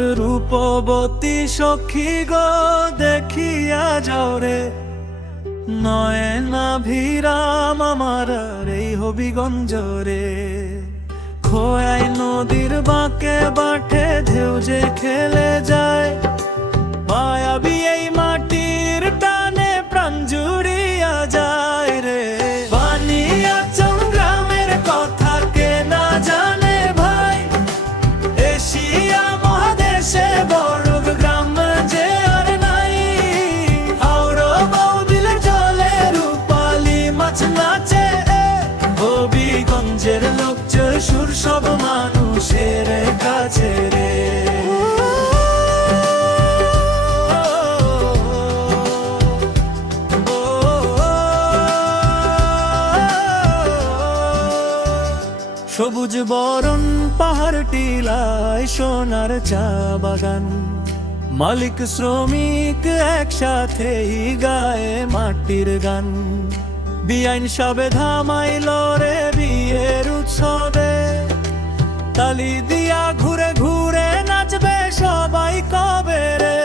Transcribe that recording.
আমার রূপবতী সখী গো দেখিয়া যাও রে, নয়না ভিরাম আমার এই হবিগঞ্জ রে। খোয়াই নদীর বাঁকে বাঁটে ঢেউ যে খেলে যায়, মায়াবী এই মাটির টানে প্রাণ জুড়িয়া যায় রে। বানিয়াচং গ্রামের কথা কে না জানে ভাই, এশিয়া মহাদেশে বড় গ্রাম যে আর নাই। হাওড়া বৌদিলে জলে রূপালী মাছ নাচে, হবিগঞ্জের লোকজোর সুর সব মানুষের কাছে রে। সবুজ বরণ পাহাড় টিলায় সোনার চা বাগান, মালিক শ্রমিক একসাথেই গায়ে মাটির গান। বিআইন সবে ধামাইল রে বিয়ের উৎসবে, তালি দিয়া ঘুরে ঘুরে নাচবে সবাই কবে রে।